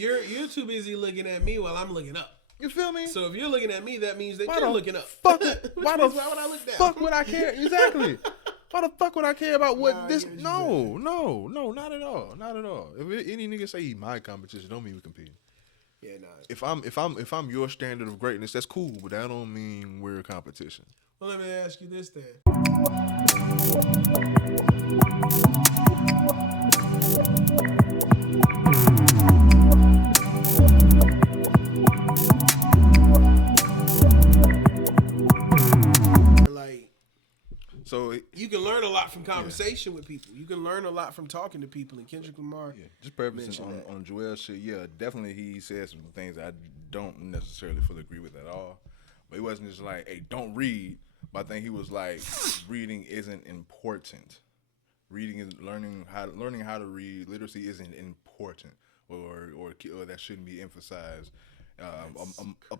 You're too busy looking at me while I'm looking up. You feel me? So if you're looking at me, that means that you're looking up. Why would I look down? Fuck would I care? Exactly. Why the fuck would I care about what this? No, not at all. Not at all. If any nigga say he my competition, don't mean we competing. Yeah, nah. If I'm your standard of greatness, that's cool, but that don't mean we're a competition. Well, let me ask you this then. So you can learn a lot from conversation with people. You can learn a lot from talking to people. And Kendrick Lamar, just prefacing on Juelz shit. Yeah, definitely he said some things I don't necessarily fully agree with at all. But he wasn't just like, "Hey, don't read." But I think he was like, "Reading isn't important. Reading is learning how to read. Literacy isn't important, or that shouldn't be emphasized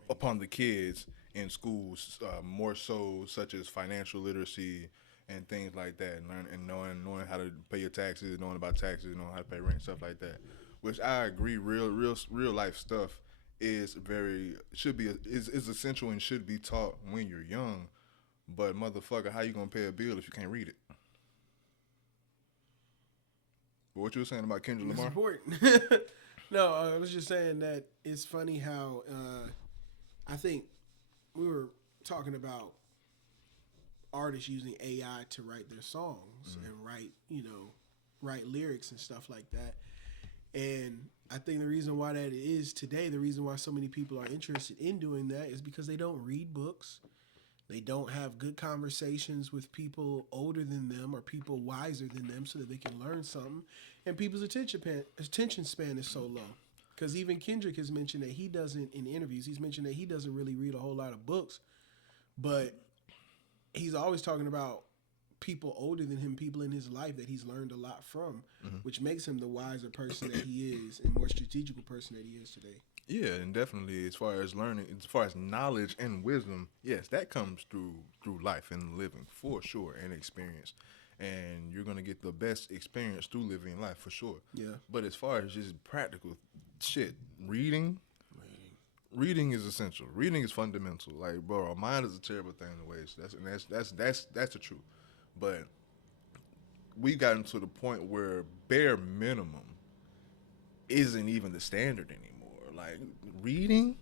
upon the kids in schools more so, such as financial literacy." And things like that, and knowing how to pay your taxes, knowing about taxes, knowing how to pay rent, stuff like that. Which I agree, real life stuff is essential and should be taught when you're young. But motherfucker, how you gonna pay a bill if you can't read it? But what you were saying about Kendrick Lamar? It's important. No, I was just saying that it's funny how I think we were talking about artists using AI to write their songs and write lyrics and stuff like that. And I think the reason why that is today, the reason why so many people are interested in doing that is because they don't read books. They don't have good conversations with people older than them or people wiser than them so that they can learn something. And people's attention span is so low. Because even Kendrick has mentioned that he doesn't, in interviews, he's mentioned that he doesn't really read a whole lot of books. But he's always talking about people older than him, people in his life that he's learned a lot from, which makes him the wiser person that he is and more strategical person that he is today. Yeah, and definitely as far as learning, as far as knowledge and wisdom, yes, that comes through life and living for sure, and experience. And you're going to get the best experience through living life for sure. Yeah. But as far as just practical shit, reading is essential. Reading is fundamental. Like, bro, our mind is a terrible thing to waste. That's the truth. But we gotten to the point where bare minimum isn't even the standard anymore. Like, reading?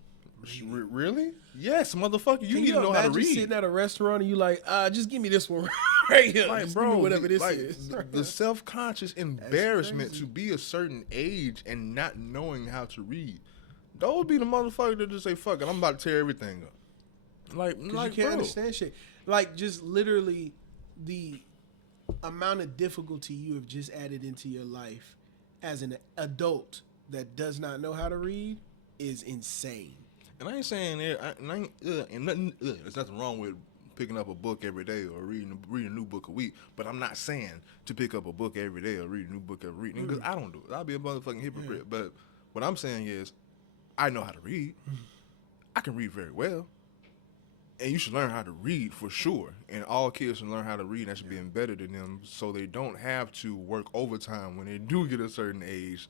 Really? Yes, motherfucker. You need to know how to read. Sitting at a restaurant and you like, just give me this one right here. Like, bro, whatever this is. The self-conscious embarrassment to be a certain age and not knowing how to read. Those be the motherfuckers that just say, fuck it, I'm about to tear everything up. Like you can't understand shit. Like, just literally the amount of difficulty you have just added into your life as an adult that does not know how to read is insane. And I ain't saying there's nothing wrong with picking up a book every day or reading a new book a week, but I'm not saying to pick up a book every day or read a new book every week, because I don't do it. I'll be a motherfucking hypocrite. Yeah. But what I'm saying is, I know how to read. I can read very well. And you should learn how to read for sure. And all kids should learn how to read. That should be embedded in them so they don't have to work overtime when they do get a certain age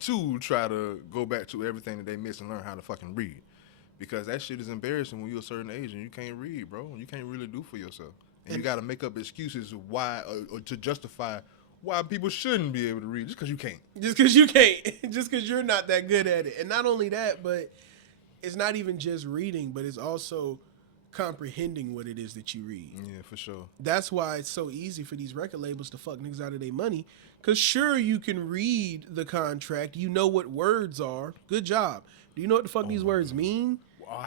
to try to go back to everything that they missed and learn how to fucking read. Because that shit is embarrassing when you're a certain age and you can't read, bro. You can't really do for yourself. And you got to make up excuses why or to justify why people shouldn't be able to read just because you can't. Just because you can't. Just because you're not that good at it. And not only that, but it's not even just reading, but it's also comprehending what it is that you read. Yeah, for sure. That's why it's so easy for these record labels to fuck niggas out of their money. Because sure, you can read the contract. You know what words are. Good job. Do you know what the fuck these words mean?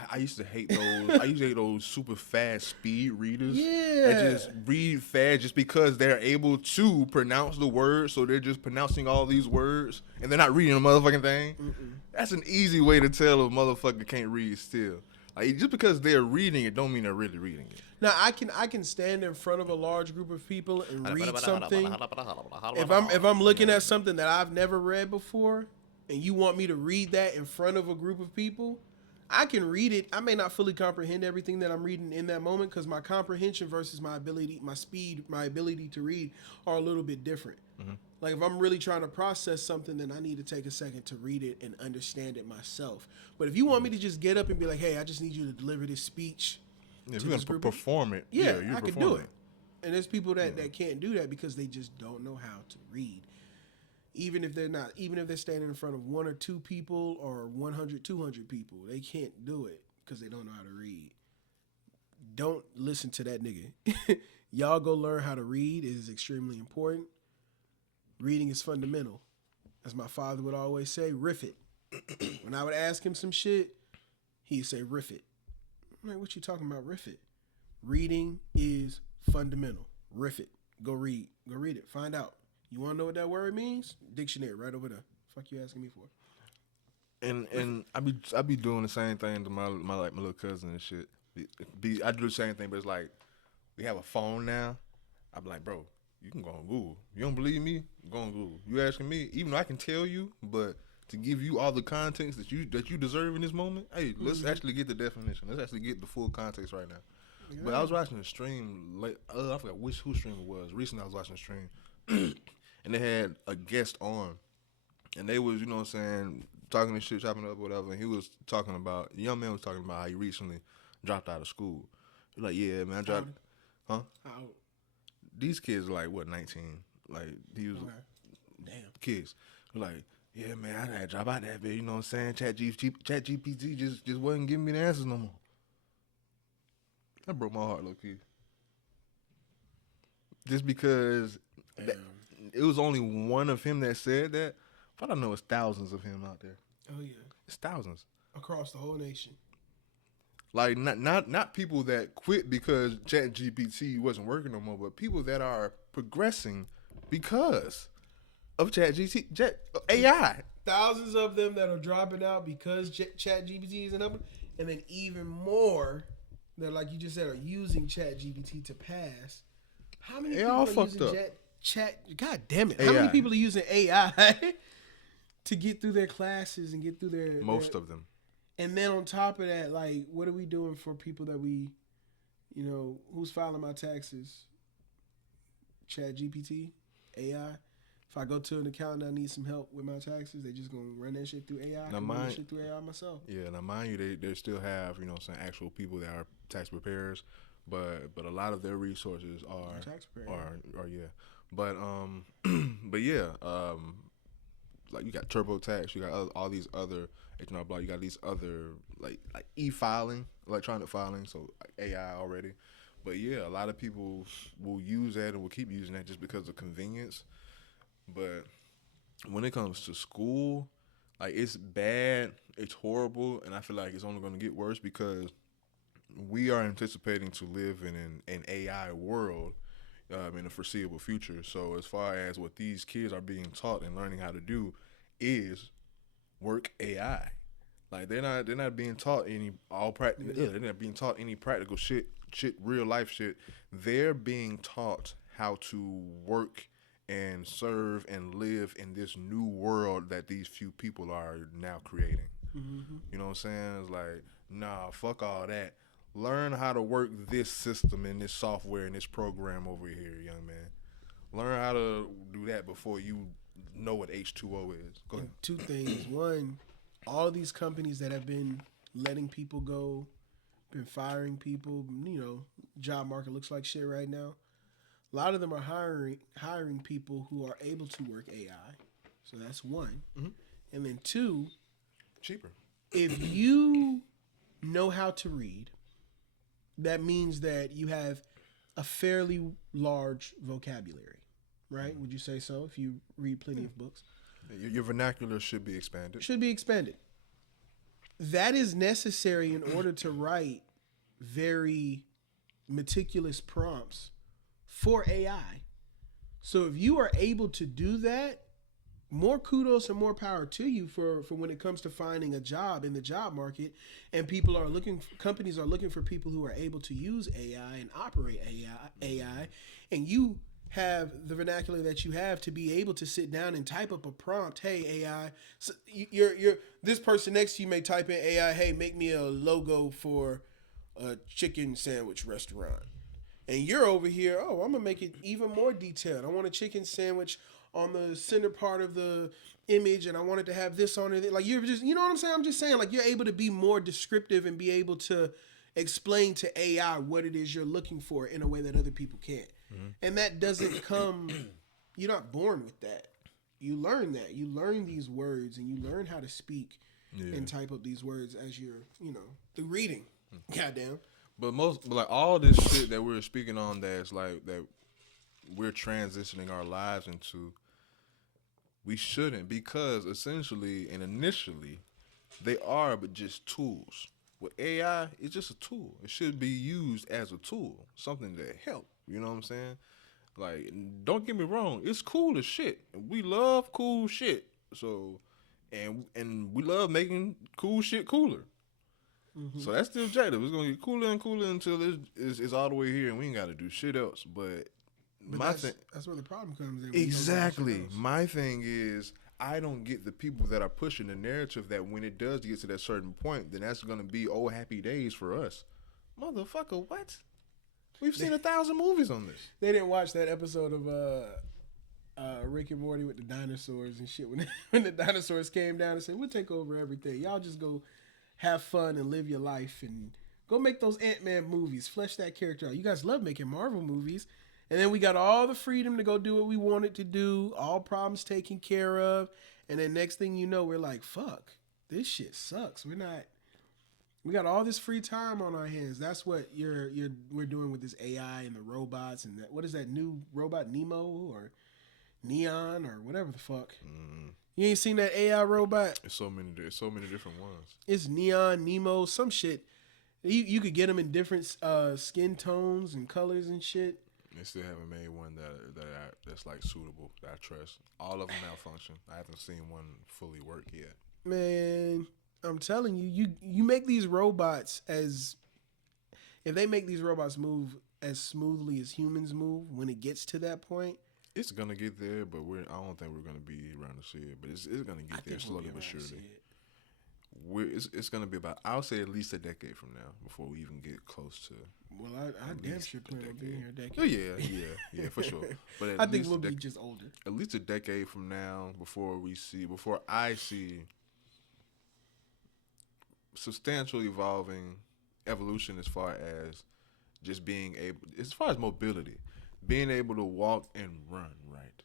I used to hate those super fast speed readers. Yeah. That just read fast just because they're able to pronounce the words, so they're just pronouncing all these words, and they're not reading the motherfucking thing. That's an easy way to tell a motherfucker can't read still. Like, just because they're reading it don't mean they're really reading it. Now, I can stand in front of a large group of people and read something. If I'm looking at something that I've never read before, and you want me to read that in front of a group of people, I can read it. I may not fully comprehend everything that I'm reading in that moment because my comprehension versus my ability, my speed, my ability to read are a little bit different. Mm-hmm. Like if I'm really trying to process something, then I need to take a second to read it and understand it myself. But if you want me to just get up and be like, "Hey, I just need you to deliver this speech," if you're gonna perform it, yeah, I can do it. And there's people that can't do that because they just don't know how to read. Even if they're standing in front of 1 or 2 people or 100, 200 people, they can't do it because they don't know how to read. Don't listen to that nigga. Y'all go learn how to read. It is extremely important. Reading is fundamental. As my father would always say, riff it. When I would ask him some shit, he'd say, riff it. I'm like, what you talking about, riff it? Reading is fundamental. Riff it. Go read. Go read it. Find out. You want to know what that word means? Dictionary right over there. Fuck you asking me for? And I be doing the same thing to my little cousin and shit. I do the same thing, but it's like we have a phone now. I be like, bro, you can go on Google. You don't believe me? Go on Google. You asking me? Even though I can tell you, but to give you all the context that you deserve in this moment, hey, let's actually get the definition. Let's actually get the full context right now. Yeah. But I was watching a stream, like I forgot whose stream it was. Recently I was watching a stream. And they had a guest on. And they was, you know what I'm saying, talking and shit, chopping up, whatever. And he was talking about, the young man was talking about how he recently dropped out of school. He was like, yeah, man, I dropped. Huh? How old? These kids are like, what, 19? Like, he was damn kids. Like, yeah, man, I had to drop out that bit, you know what I'm saying? Chat GPT just wasn't giving me the answers no more. That broke my heart, low key. Just because it was only one of him that said that, but I know it's thousands of him out there. Oh yeah, it's thousands across the whole nation. Like not people that quit because Chat GPT wasn't working no more, but people that are progressing because of Chat AI. Thousands of them that are dropping out because Chat GPT isn't up, and then even more that, like you just said, are using Chat GPT to pass. How many people are using Chat? God damn it! AI. How many people are using AI to get through their classes and get through their most of them? And then on top of that, like, what are we doing for people that we, you know, who's filing my taxes? Chat GPT, AI. If I go to an account and I need some help with my taxes, they just gonna run that shit through AI. I can run that shit through AI myself. Yeah, now mind you, they still have, you know, some actual people that are tax preparers, but a lot of their resources are tax preparers. Are yeah, but but yeah, like you got TurboTax, you got all these other H&R Block, you got these other like e-filing, electronic filing, so AI already. But yeah, a lot of people will use that and will keep using that just because of convenience. But when it comes to school, like, it's bad, it's horrible, and I feel like it's only going to get worse because we are anticipating to live in an AI world in the foreseeable future. So as far as what these kids are being taught and learning how to do is work AI. Like, they're not being taught they're not being taught any practical shit, real life shit. They're being taught how to work and serve and live in this new world that these few people are now creating. Mm-hmm. You know what I'm saying? It's like, nah, fuck all that. Learn how to work this system and this software and this program over here, young man. Learn how to do that before you know what H2O is. Go ahead. Two things. One, all these companies that have been letting people go, been firing people, you know, job market looks like shit right now. A lot of them are hiring people who are able to work AI. So that's one. Mm-hmm. And then two, cheaper. If you know how to read, that means that you have a fairly large vocabulary, right? Mm-hmm. Would you say so if you read plenty of books? Your vernacular should be expanded. That is necessary in order to write very meticulous prompts for AI. So if you are able to do that, more kudos and more power to you for when it comes to finding a job in the job market, and companies are looking for people who are able to use AI and operate AI, and you have the vernacular that you have to be able to sit down and type up a prompt. Hey AI, so you're this person next to you may type in AI. Hey, make me a logo for a chicken sandwich restaurant. And you're over here, oh, I'm gonna make it even more detailed. I want a chicken sandwich on the center part of the image, and I want it to have this on it. Like you're just, you know what I'm saying? I'm just saying, like you're able to be more descriptive and be able to explain to AI what it is you're looking for in a way that other people can't. Mm-hmm. And that doesn't come. You're not born with that. You learn that. You learn these words, and you learn how to speak and type up these words as you're, through reading. Mm-hmm. Goddamn. But like all this shit that we're speaking on, that's like that we're transitioning our lives into, we shouldn't, because essentially and initially they are but just tools. With AI, it's just a tool. It should be used as a tool, something to help. You know what I'm saying? Like, don't get me wrong, it's cool as shit. We love cool shit. So, and we love making cool shit cooler. Mm-hmm. So that's the objective. It's gonna get cooler and cooler until it's all the way here, and we ain't got to do shit else. But that's where the problem comes in. Exactly. My thing is, I don't get the people that are pushing the narrative that when it does get to that certain point, then that's gonna be old happy days for us. Motherfucker, what? We've seen 1,000 movies on this. They didn't watch that episode of Rick and Morty with the dinosaurs and shit. When the dinosaurs came down and said, "We'll take over everything. Y'all just go have fun and live your life and go make those Ant-Man movies. Flesh that character out. You guys love making Marvel movies." And then we got all the freedom to go do what we wanted to do. All problems taken care of. And then next thing you know, we're like, fuck, this shit sucks. We got all this free time on our hands. That's what we're doing with this AI and the robots and what is that new robot, Nemo or Neon or whatever the fuck. Mm. You ain't seen that AI robot? There's so many different ones. It's Neon, Nemo, some shit. You could get them in different skin tones and colors and shit. They still haven't made one that's like suitable, that I trust. All of them malfunction. I haven't seen one fully work yet. Man, I'm telling you, you make these robots if they make these robots move as smoothly as humans move when it gets to that point. It's gonna get there, but I don't think we're gonna be around to see it. But it's gonna get there slowly but surely. It's gonna be about, I'll say, at least a decade from now before we even get close to. Well, I damn sure plan on being here a decade. Oh yeah, for sure. But I think we'll be just older. At least a decade from now, before I see substantial evolution as far as just being able, as far as mobility. Being able to walk and run, right?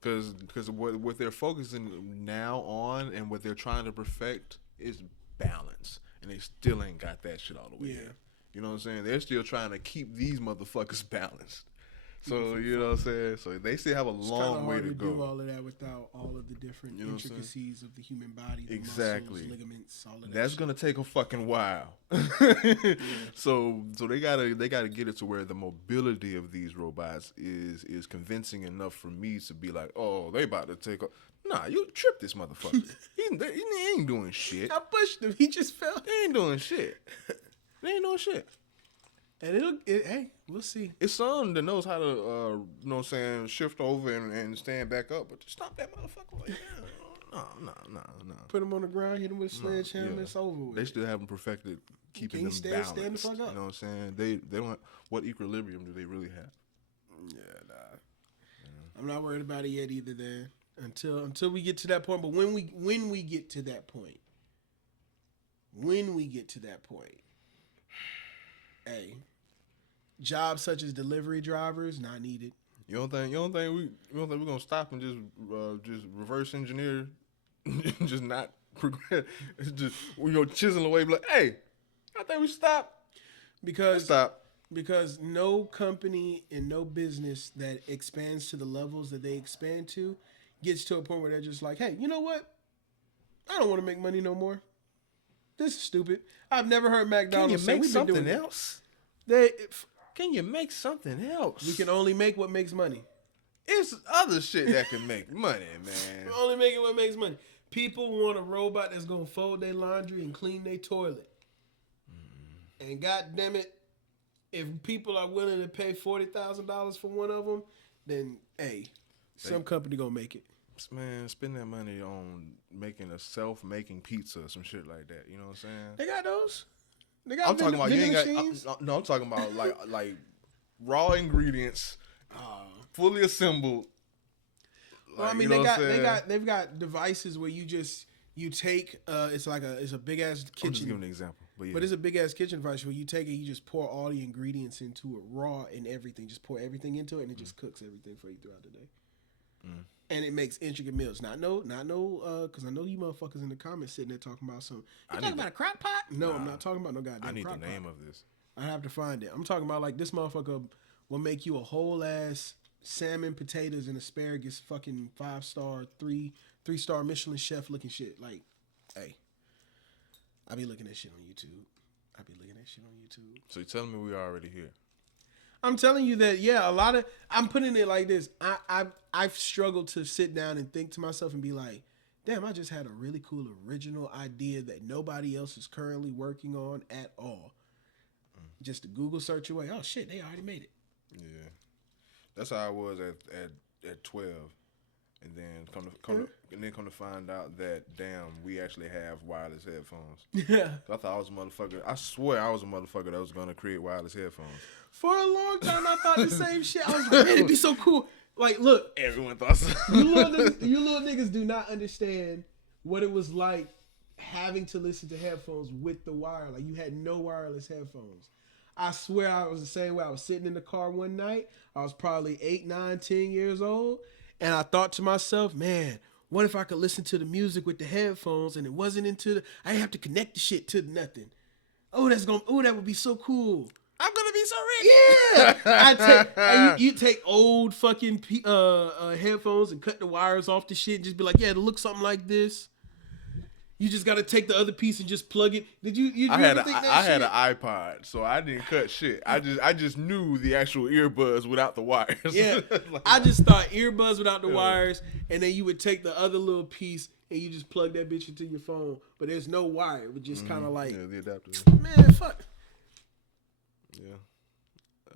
Because what they're focusing now on and what they're trying to perfect is balance, and they still ain't got that shit all the way there. You know what I'm saying? They're still trying to keep these motherfuckers balanced. So you know what I'm saying? So they still have a long way to go. Do all of that without all of the different intricacies of the human body, the exactly, muscles, ligaments, all of that. That's gonna take a fucking while. So they gotta get it to where the mobility of these robots is convincing enough for me to be like, oh, they about to take. Nah, you tripped this motherfucker. he ain't doing shit. I pushed him. He just fell. He ain't doing shit. They ain't doing shit. And hey, we'll see. It's some that knows how to, you know what I'm saying, shift over and stand back up. But just stop that motherfucker like that. No. Put him on the ground, hit him with a sledgehammer, it's over with. They still haven't perfected keeping them balanced. Stand the fuck up. You know what I'm saying? They don't, what equilibrium do they really have? Yeah, nah. I'm not worried about it yet either then. Until we get to that point. But when we get to that point, hey, jobs such as delivery drivers not needed. You don't think we're gonna stop and just reverse engineer, just not progress, just chisel away, be like, hey, I think we stop because no company and no business that expands to the levels that they expand to gets to a point where they're just like, hey, you know what? I don't want to make money no more. This is stupid. I've never heard McDonald's say, we've been doing else. Can you make something else? We can only make what makes money. It's other shit that can make money, man. We're only making what makes money. People want a robot that's going to fold their laundry and clean their toilet. And God damn it, if people are willing to pay $40,000 for one of them, then hey, some company gonna make it. Man, spend that money on making a self-making pizza or some shit like that. You know what I'm saying? They got those. They got I'm talking about you ain't machines. got. No, I'm talking about like raw ingredients, fully assembled. Well, I mean, they've got devices where you take it's a big ass kitchen. I'm just giving an example, but it's a big ass kitchen device where you take it, you just pour all the ingredients into it, raw and everything. Just pour everything into it, and it just cooks everything for you throughout the day. And it makes intricate meals. Because I know you motherfuckers in the comments sitting there talking about something. You talking about a crock pot? No, I'm not talking about no goddamn crock pot. I need the name of this. I have to find it. I'm talking about like this motherfucker will make you a whole ass salmon, potatoes, and asparagus fucking 5-star, 3-star Michelin chef looking shit. Like, hey, I be looking at shit on YouTube. So you're telling me we already here? I'm telling you that, yeah, I'm putting it like this. I've struggled to sit down and think to myself and be like, damn, I just had a really cool original idea that nobody else is currently working on at all. Just to Google search away. Oh shit, they already made it. Yeah. That's how I was at 12. And then come to find out that damn, we actually have wireless headphones. Yeah. I thought I was a motherfucker. I swear I was a motherfucker that was gonna create wireless headphones. For a long time, I thought the same shit. I was like, man, it'd be so cool. Like, look, everyone thought so. you little niggas do not understand what it was like having to listen to headphones with the wire. Like, you had no wireless headphones. I swear I was the same way. I was sitting in the car one night. I was probably 8, 9, 10 years old. And I thought to myself, man, what if I could listen to the music with the headphones and it wasn't I didn't have to connect the shit to nothing. That would be so cool. I'm gonna be so rich. Yeah. You take old fucking headphones and cut the wires off the shit and just be like, yeah, it'll look something like this. You just gotta take the other piece and just plug it. Did you? I had an iPod, so I didn't cut shit. I just knew the actual earbuds without the wires. Yeah, like, I just thought earbuds without the wires, and then you would take the other little piece and you just plug that bitch into your phone. But there's no wire. It was just kind of like the adapter. Man, fuck. Yeah,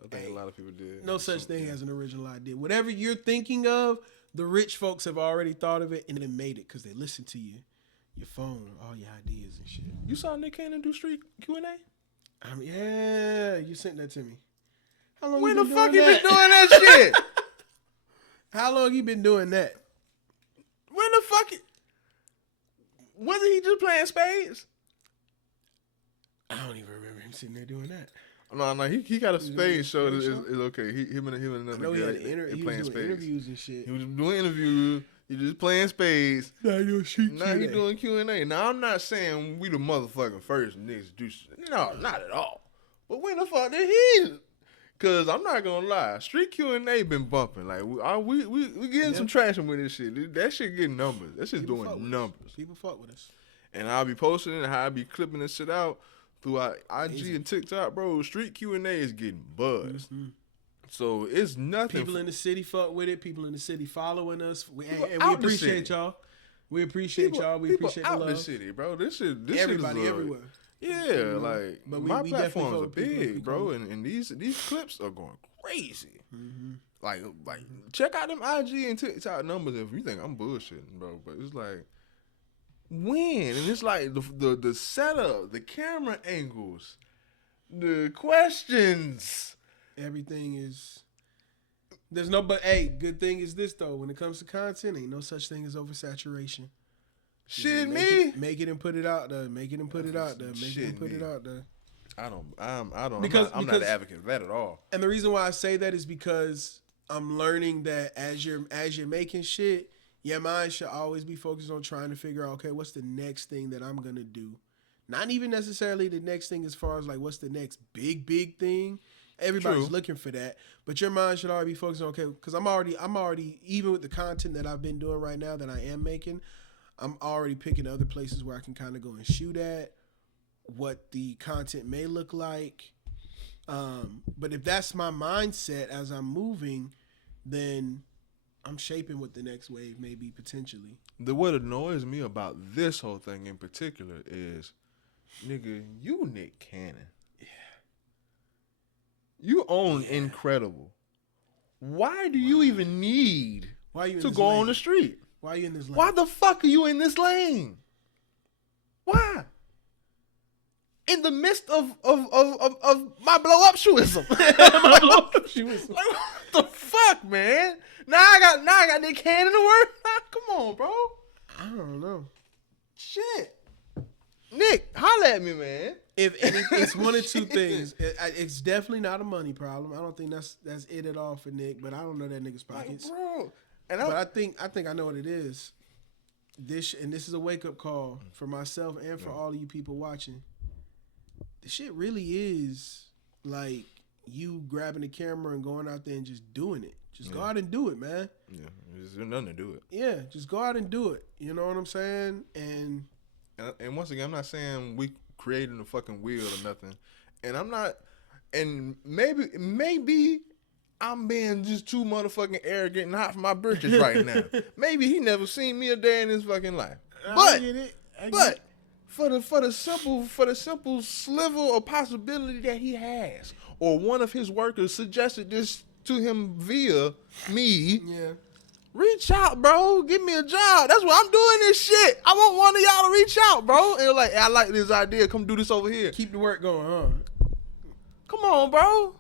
I think a lot of people did. No such thing as an original idea. Whatever you're thinking of, the rich folks have already thought of it and then made it because they listen to you. Your phone, all your ideas and shit. You saw Nick Cannon do street Q&A? Yeah, you sent that to me. How long when the fuck you been doing that shit? How long you been doing that? When the fuck? Wasn't he just playing spades? I don't even remember him sitting there doing that. No, he got a spades show. It's okay. Him and another guy. He was doing spades. interviews and shit. He was doing interviews. He just playing spades. Now he doing Q&A. Now I'm not saying we the motherfucking first niggas do shit. No, not at all. But when the fuck did he? Cause I'm not gonna lie, street Q&A been bumping. Like we getting some traction with this shit. That shit getting numbers. That shit's doing numbers. People fuck with us. And I'll be posting it and how I be clipping this shit out throughout IG and TikTok, bro. Street Q&A is getting buzzed. Mm-hmm. So it's nothing. People in the city fuck with it. People in the city following us. We appreciate y'all. We appreciate y'all. We appreciate the love. Out the city, bro. This everybody shit is everywhere. Yeah, like but my platforms are big, bro, and these clips are going crazy. Mm-hmm. Like check out them IG and TikTok numbers if you think I'm bullshitting, bro. But it's like when and it's like the setup, the camera angles, the questions. Everything is. There's no, but hey, good thing is this though. When it comes to content, ain't no such thing as oversaturation. Shit, make it and put it out there. Make it and put it out there. Make it and put it out there. I'm not an advocate of that at all. And the reason why I say that is because I'm learning that as you're making shit, your mind should always be focused on trying to figure out, okay, what's the next thing that I'm gonna do? Not even necessarily the next thing as far as like what's the next big thing. Everybody's looking for that, but your mind should already be focused on, okay, because I'm already even with the content that I've been doing right now that I am making, I'm already picking other places where I can kind of go and shoot at what the content may look like. But if that's my mindset as I'm moving, then I'm shaping what the next wave may be potentially. What annoys me about this whole thing in particular is, nigga, you Nick Cannon. You own Incredible. why do you even need to go on the street? Why are you in this lane? Why the fuck are you in this lane? Why? In the midst of my blow up shoeism. My blow up shoeism. Like, what the fuck, man? Now I got Nick Cannon to work. Come on, bro. I don't know. Shit. Nick, holla at me, man. It's one of two things. It's definitely not a money problem. I don't think that's it at all for Nick. But I don't know that nigga's pockets, like, bro. But I think I know what it is. This is a wake up call for myself and for all of you people watching. The shit really is like you grabbing the camera and going out there and just doing it. Just go out and do it, man. Yeah, there's nothing to do it. Yeah, just go out and do it. You know what I'm saying? And once again, I'm not saying we creating a fucking wheel or nothing. And I'm not. And maybe I'm being just too motherfucking arrogant and hot for my britches right now. Maybe he never seen me a day in his fucking life. But for the simple sliver of possibility that he has, or one of his workers suggested this to him via me. Yeah. Reach out, bro. Give me a job. That's why I'm doing this shit. I want one of y'all to reach out, bro. And like, I like this idea. Come do this over here. Keep the work going, huh? Come on, bro.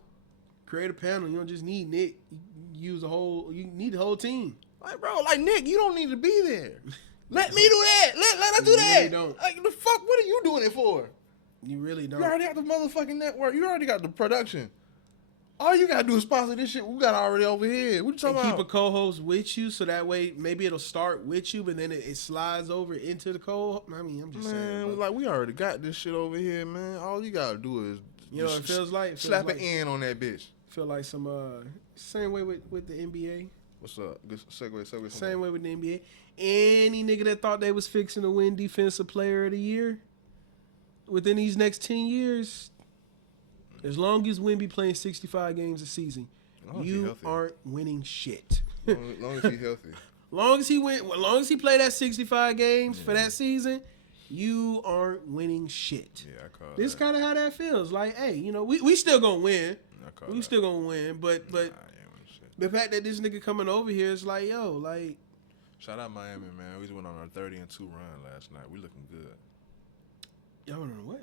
Create a panel. You don't just need Nick. You need the whole team. Like, bro, like Nick, you don't need to be there. Let me do that. Let us do that. Really don't. Like, the fuck, what are you doing it for? You really don't. You already got the motherfucking network. You already got the production. All you gotta do is sponsor this shit we got already over here. What you talking about? Keep a co-host with you, so that way maybe it'll start with you, but then it slides over into the co-host. I mean, I'm just saying. Man, like, we already got this shit over here, man. All you gotta do is, you know, it feels like slap an N on that bitch. Feel like some same way with the NBA. What's up? Good segue. Same way with the NBA. Any nigga that thought they was fixing to win Defensive Player of the Year within these next 10 years. As long as Wemby playing 65 games a season, you aren't winning shit. As long as he's healthy. Long as he play that 65 games for that season, you aren't winning shit. Yeah, I call this kind of how that feels. Like, hey, you know, we still gonna win. We still gonna win, but the fact that this nigga coming over here is like, yo, like. Shout out Miami, man. We just went on our 30-2 run last night. We looking good. Y'all went on what?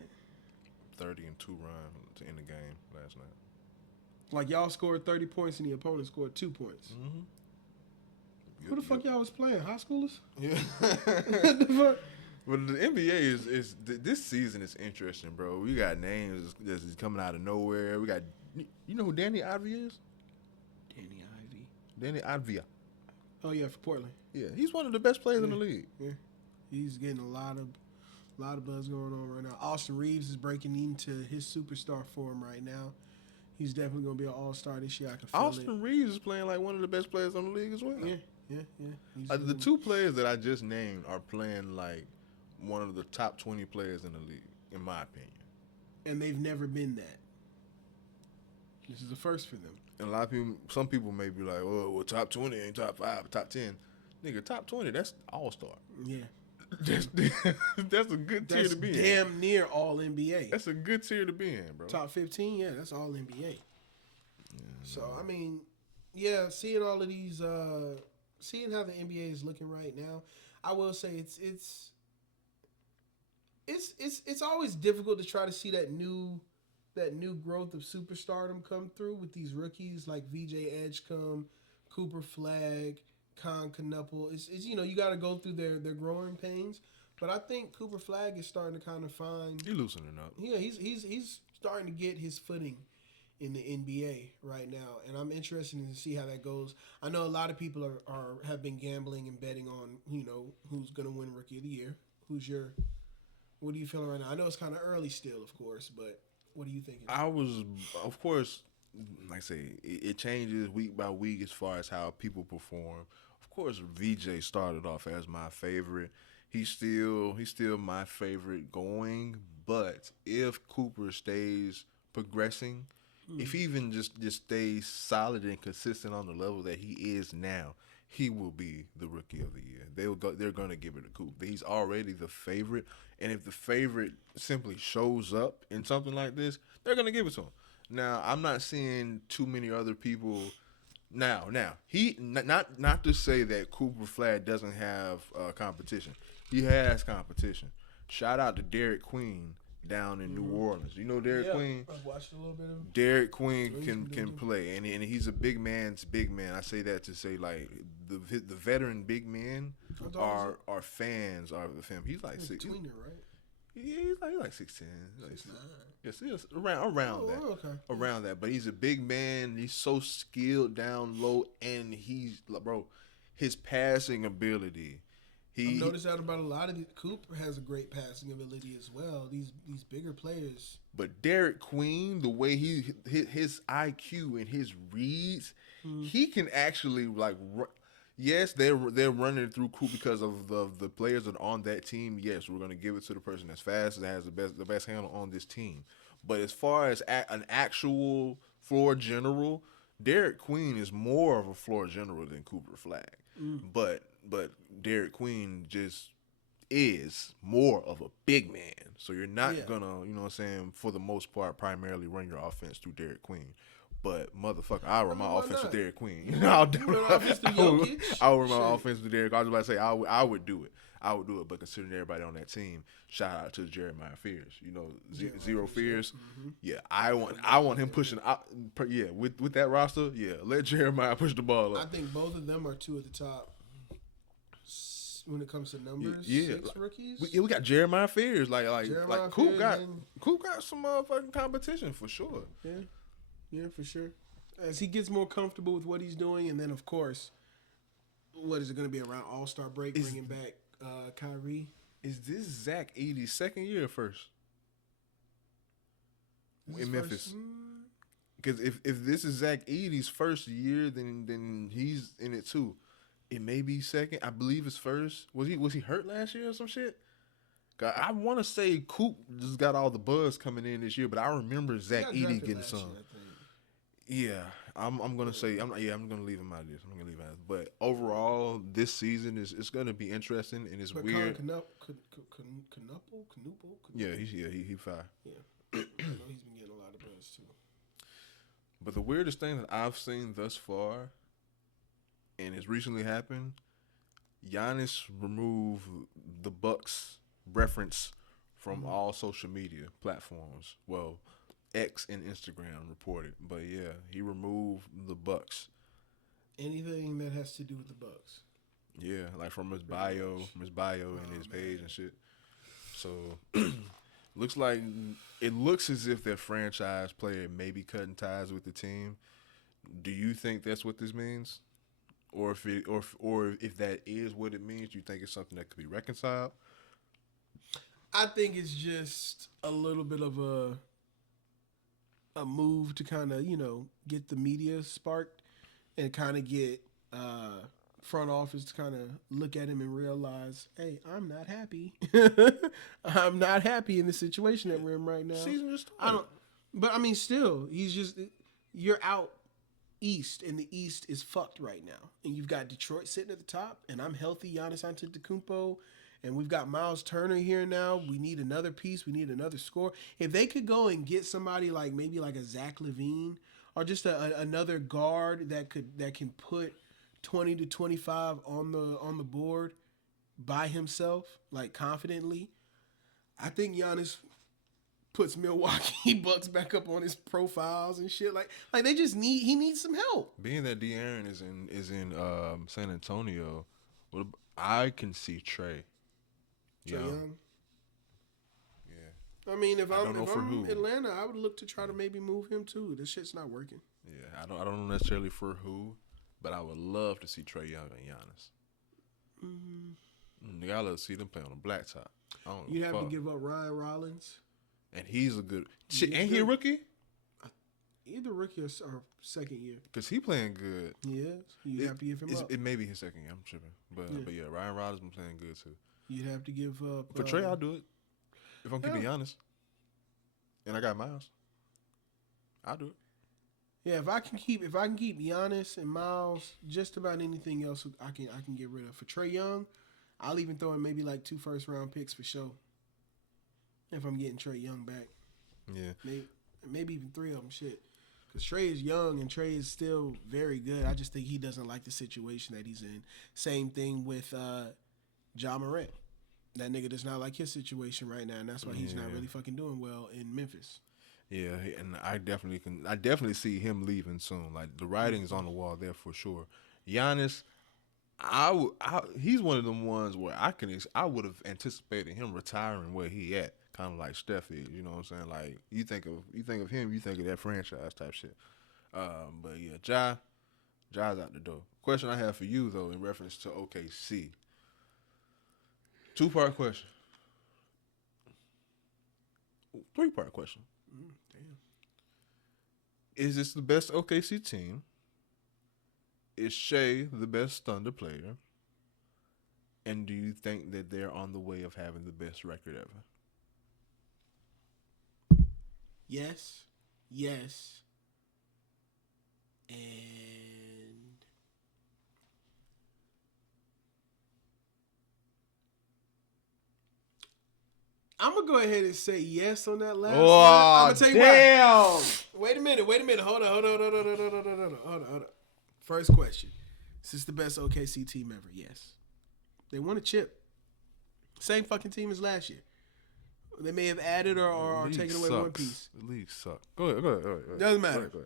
30-2 run to end the game last night. Like, y'all scored 30 points and the opponent scored 2 points. Mm-hmm. Who the fuck y'all was playing? High schoolers? Yeah. But the NBA is this season is interesting, bro. We got names that's coming out of nowhere. We got, you know who Danny Advia is? Danny Advia. Oh yeah, for Portland. Yeah, he's one of the best players in the league. Yeah, he's getting a lot of buzz going on right now. Austin Reeves is breaking into his superstar form right now. He's definitely gonna be an all-star this year. I can feel Austin Reeves is playing like one of the best players in the league as well. Yeah. The two players that I just named are playing like one of the top 20 players in the league, in my opinion. And they've never been that. This is a first for them. And a lot of people, some people may be like, "Oh, well, top 20 ain't top 5, top 10." Nigga, top 20, that's all-star. Yeah. That's a good tier to be in. Damn near all NBA. That's a good tier to be in, bro. Top 15, yeah, that's all NBA. Yeah, so, I mean, yeah, seeing all of these, seeing how the NBA is looking right now, I will say it's always difficult to try to see that new growth of superstardom come through with these rookies like VJ Edgecombe, Cooper Flagg, Con Knuppel. It's you know, you got to go through their growing pains. But I think Cooper Flagg is starting to kind of find. He's loosening up. Yeah, he's starting to get his footing in the NBA right now, and I'm interested to see how that goes. I know a lot of people have been gambling and betting on, you know, who's gonna win Rookie of the Year. What are you feeling right now? I know it's kind of early still, of course, but what are you thinking? Of course, like I say, it changes week by week as far as how people perform. Of course, VJ started off as my favorite. He's still my favorite going. But if Cooper stays progressing, if he even just stays solid and consistent on the level that he is now, he will be the Rookie of the Year. They're going to give it to Cooper. He's already the favorite, and if the favorite simply shows up in something like this, they're going to give it to him. Now, I'm not seeing too many other people Now, he not to say that Cooper Flag doesn't have competition. He has competition. Shout out to Derek Queen down in New Orleans. You know Derek Queen? I've watched a little bit of him. Derek Queen can play, and he's a big man's big man. I say that to say like the veteran big men are fans of him. He's like six. Tweener, right? Yeah, he's like 6'10". Yes, around that. Okay. Around that. But he's a big man. He's so skilled down low, and he's bro, his passing ability. I've noticed that about a lot of Cooper has a great passing ability as well. These bigger players. But Derek Queen, the way his IQ and his reads, he can actually like. Yes, they're running through Coop because of the players that are on that team. Yes, we're going to give it to the person that's fast and has the best handle on this team. But as far as an actual floor general, Derek Queen is more of a floor general than Cooper Flag. But Derek Queen just is more of a big man. So you're not gonna, you know what I'm saying, for the most part, primarily run your offense through Derek Queen. But motherfucker, I run my offense with Derek Queen. I'll run my offense with Derek. I was about to say I would do it. I would do it. But considering everybody on that team, shout out to Jeremiah Fears. You know, Zero Fears. Yeah, I want him pushing out. Yeah, with that roster. Yeah, let Jeremiah push the ball up. I think both of them are two at the top. When it comes to numbers, 6 rookies. We got Jeremiah Fears. Like Coop got some motherfucking competition for sure. Yeah, for sure. As he gets more comfortable with what he's doing, and then of course, what is it going to be around All-Star break, bringing back Kyrie? Is this Zach Edey's second year or first in Memphis? Because if this is Zach Edey's first year, then he's in it too. It may be second. I believe it's first. Was he hurt last year or some shit? I want to say Coop just got all the buzz coming in this year, but I remember Zach Edey getting some. Yeah, I'm gonna say I'm gonna leave him out of this. I'm gonna leave him out of this. But overall, this season it's gonna be interesting and it's weird. Yeah, he fire. Yeah, I know he's been getting a lot of buzz too. But the weirdest thing that I've seen thus far, and it's recently happened, Giannis removed the Bucks reference from all social media platforms. Well, X and Instagram reported, but yeah, he removed the Bucks. Anything that has to do with the Bucks. Yeah, like from his bio and his page and shit. So it looks as if their franchise player may be cutting ties with the team. Do you think that's what this means? Or if that is what it means, do you think it's something that could be reconciled? I think it's just a little bit of a move to kind of, get the media sparked and kind of get front office to kind of look at him and realize, hey, I'm not happy. I'm not happy in the situation that we're in right now. Season just started. Still, you're out East, and the East is fucked right now. And you've got Detroit sitting at the top, and I'm healthy, Giannis Antetokounmpo. And we've got Miles Turner here now. We need another piece. We need another score. If they could go and get somebody like maybe like a Zach LaVine or just another guard that can put 20 to 25 on the board by himself, like confidently, I think Giannis puts Milwaukee Bucks back up on his profiles and shit. Like they just he needs some help. Being that De'Aaron is in San Antonio, I can see Trae Young. Yeah. I mean, if I'm Atlanta, I would look to try to maybe move him too. This shit's not working. Yeah, I don't know necessarily for who, but I would love to see Trae Young and Giannis. I love to see them play on a blacktop. You have to give up Ryan Rollins. And he's a good shit. Ain't he a rookie? Either rookie or second year. Because he playing good. Yes. You have to give him up. It may be his second year. I'm tripping. But yeah, Ryan Rollins been playing good too. You'd have to give up. For Trae, I'll do it. If I'm keeping honest. And I got Miles. I'll do it. Yeah, if I can keep Giannis and Miles, just about anything else I can get rid of. For Trae Young, I'll even throw in maybe like 2 first-round picks for sure. If I'm getting Trae Young back. Yeah. Maybe even 3 of them, shit. Because Trey is young and Trey is still very good. I just think he doesn't like the situation that he's in. Same thing with Ja Morant. That nigga does not like his situation right now, and that's why he's not really fucking doing well in Memphis. Yeah, and I definitely see him leaving soon. Like, the writing's on the wall there for sure. Giannis, he's one of them ones where I would have anticipated him retiring where he at, kind of like Steph is. You know what I'm saying? Like, you think of him, you think of that franchise type shit. But yeah, Ja's out the door. Question I have for you though, in reference to OKC. 2-part question. 3-part question. Damn. Is this the best OKC team? Is Shea the best Thunder player? And do you think that they're on the way of having the best record ever? Yes. And I'm gonna go ahead and say yes on that last one. I'm gonna tell you why. Wait a minute. Hold on. First question. Is this the best OKC team ever? Yes. They won a chip. Same fucking team as last year. They may have added or taken away one piece. The league sucks. Go ahead. Doesn't matter. Go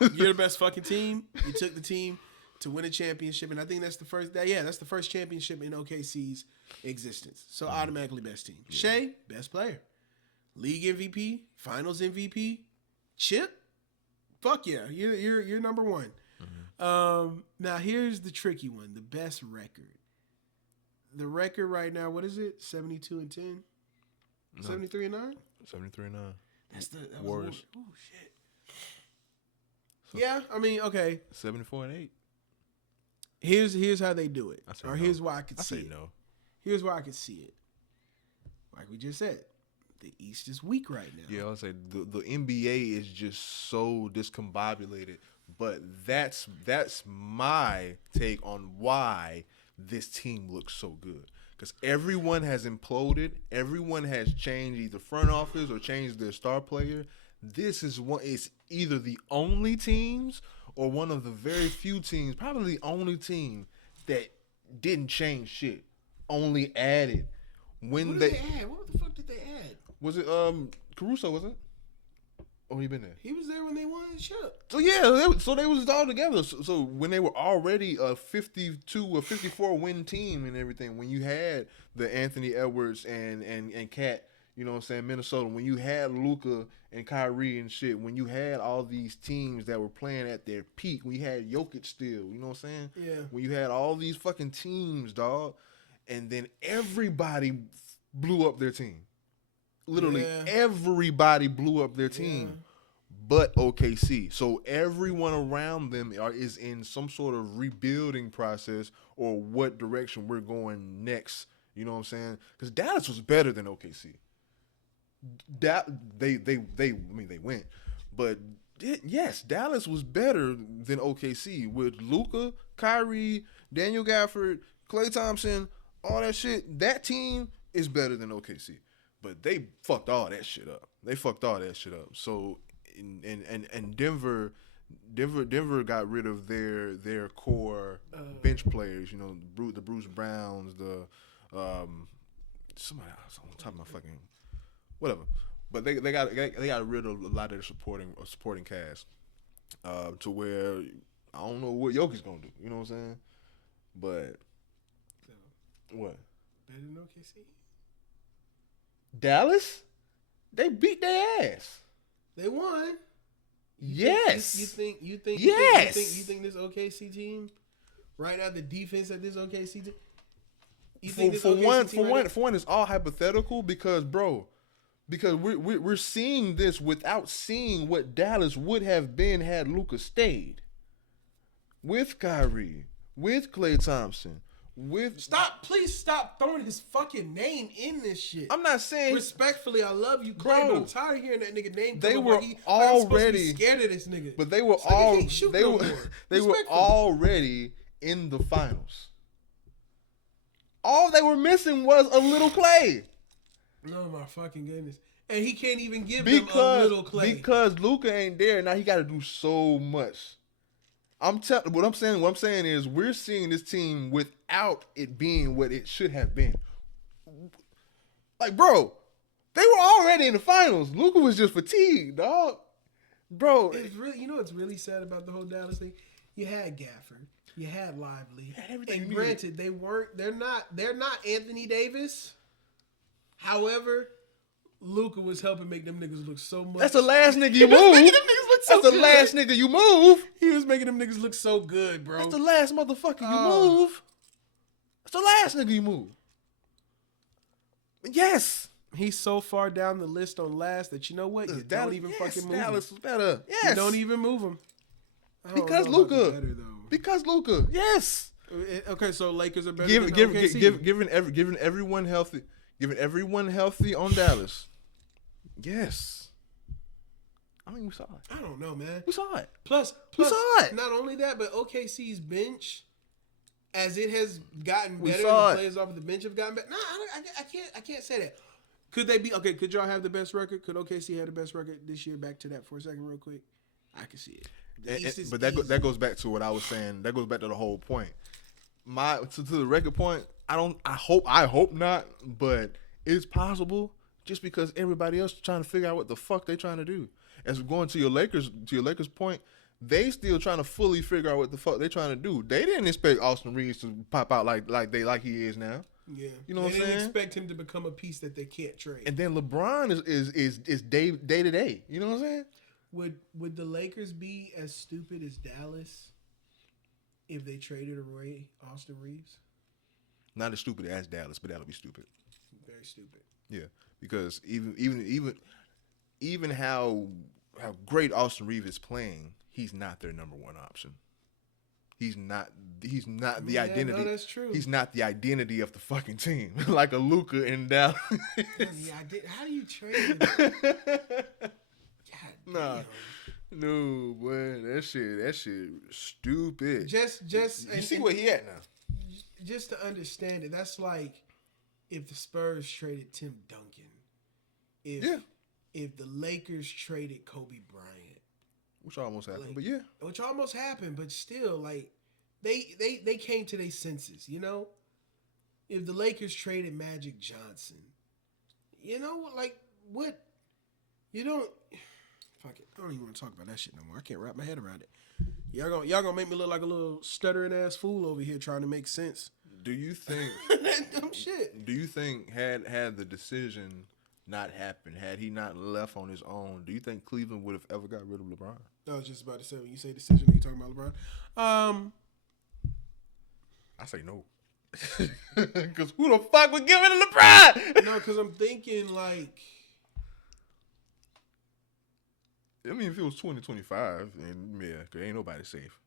ahead. You're the best fucking team. You took the team to win a championship, and I think that's the first. That's the first championship in OKC's existence. So automatically best team. Yeah. Shea, best player, league MVP, Finals MVP, chip. Fuck yeah, you're number one. Mm-hmm. Now here's the tricky one: the best record. The record right now, what is it? 72-10, 73-9, 73-9. That Warriors. Oh shit. So, yeah, I mean, okay. 74-8. Here's how they do it. Or here's why I could see it. No. Here's why I could see it. Like we just said, the East is weak right now. Yeah, I'll say the NBA is just so discombobulated. But that's my take on why this team looks so good. Because everyone has imploded. Everyone has changed either front office or changed their star player. This is it's either the only teams or one of the very few teams, probably the only team that didn't change shit, only added. What did they add? What the fuck did they add? Was it Caruso? Was it? Oh, he been there. He was there when they won the ship. So yeah, they was all together. So when they were already a 52 or 54 win team and everything, when you had the Anthony Edwards and Cat, you know what I'm saying, Minnesota, when you had Luka and Kyrie and shit, when you had all these teams that were playing at their peak, when you had Jokic still, you know what I'm saying? Yeah. When you had all these fucking teams, dog, and then everybody blew up their team. Literally everybody blew up their team, but OKC. So everyone around them is in some sort of rebuilding process or what direction we're going next. You know what I'm saying? Because Dallas was better than OKC. They went, but yes, Dallas was better than OKC with Luka, Kyrie, Daniel Gafford, Klay Thompson, all that shit. That team is better than OKC. But they fucked all that shit up. So, and Denver got rid of their core bench players. You know, the Bruce Browns, the somebody else on top of my fucking whatever. But they got rid of a lot of their supporting cast to where I don't know what Jokic's gonna do. You know what I'm saying? But what? Better than OKC. Dallas, they beat their ass. They won. Yes. You think? Yes. You think this OKC team right now, the defense of this OKC team? For one, it's all hypothetical because we're seeing this without seeing what Dallas would have been had Luka stayed. With Kyrie, with Klay Thompson. Please stop throwing his fucking name in this shit. I'm not saying respectfully. I love you, Clay, but I'm tired of hearing that nigga name. They were already scared of this nigga, but they were already in the finals. All they were missing was a little Clay. Oh my fucking goodness! And he can't even give them a little Clay because Luka ain't there. Now he got to do so much. What I'm saying is we're seeing this team without it being what it should have been. Like, bro, they were already in the finals. Luka was just fatigued, dog. Bro, it's really, you know what's really sad about the whole Dallas thing? You had Gafford, you had Lively, and granted, they're not Anthony Davis. However, Luka was helping make them niggas look so much. That's the last nigga you move. That's the last nigga you move. He was making them niggas look so good, bro. That's the last motherfucker you move. That's the last nigga you move. Yes. He's so far down the list on last that you know what? You don't even fucking move Dallas him. is better. Yes. You don't even move him. Because Luka. Because Luka. Yes. Okay, so Lakers are better than OKC. Giving everyone healthy on Dallas. Yes. I mean, we saw it. I don't know, man. We saw it. Plus, we saw it. Not only that, but OKC's bench, as it has gotten better, the players off of the bench have gotten better. No, I can't say that. Could they be okay? Could y'all have the best record? Could OKC have the best record this year? Back to that for a second, real quick. I can see it. But that goes back to what I was saying. That goes back to the whole point. To the record point. I hope not. But it's possible. Just because everybody else is trying to figure out what the fuck they trying to do. As we're going to your Lakers point, they still trying to fully figure out what the fuck they trying to do. They didn't expect Austin Reeves to pop out like he is now. Yeah, you know what I'm saying? They didn't expect him to become a piece that they can't trade. And then LeBron is day to day. You know what I'm saying? Would the Lakers be as stupid as Dallas if they traded away Austin Reeves? Not as stupid as Dallas, but that'll be stupid. Very stupid. Yeah, because even how great Austin Reeves is playing, he's not their number one option. He's not the identity. No, that's true. He's not the identity of the fucking team, like a Luka in Dallas. How do you trade him? God nah, damn. No, boy, that shit, stupid. Just you see where he at now. Just to understand it, that's like if the Spurs traded Tim Duncan. If the Lakers traded Kobe Bryant. Which almost happened, but yeah. Which almost happened, but still, like, they came to their senses, you know? If the Lakers traded Magic Johnson, you know, like, what? You don't... Fuck it. I don't even want to talk about that shit no more. I can't wrap my head around it. Y'all gonna make me look like a little stuttering ass fool over here trying to make sense. Do you think... dumb shit. Do you think had the decision not happened, had he not left on his own, do you think Cleveland would have ever got rid of LeBron? I was just about to say, when you say decision, are you talking about LeBron? I say no. Because who the fuck would give it to LeBron? No, because I'm thinking, like... I mean, if it was 2025, then yeah, cause ain't nobody safe.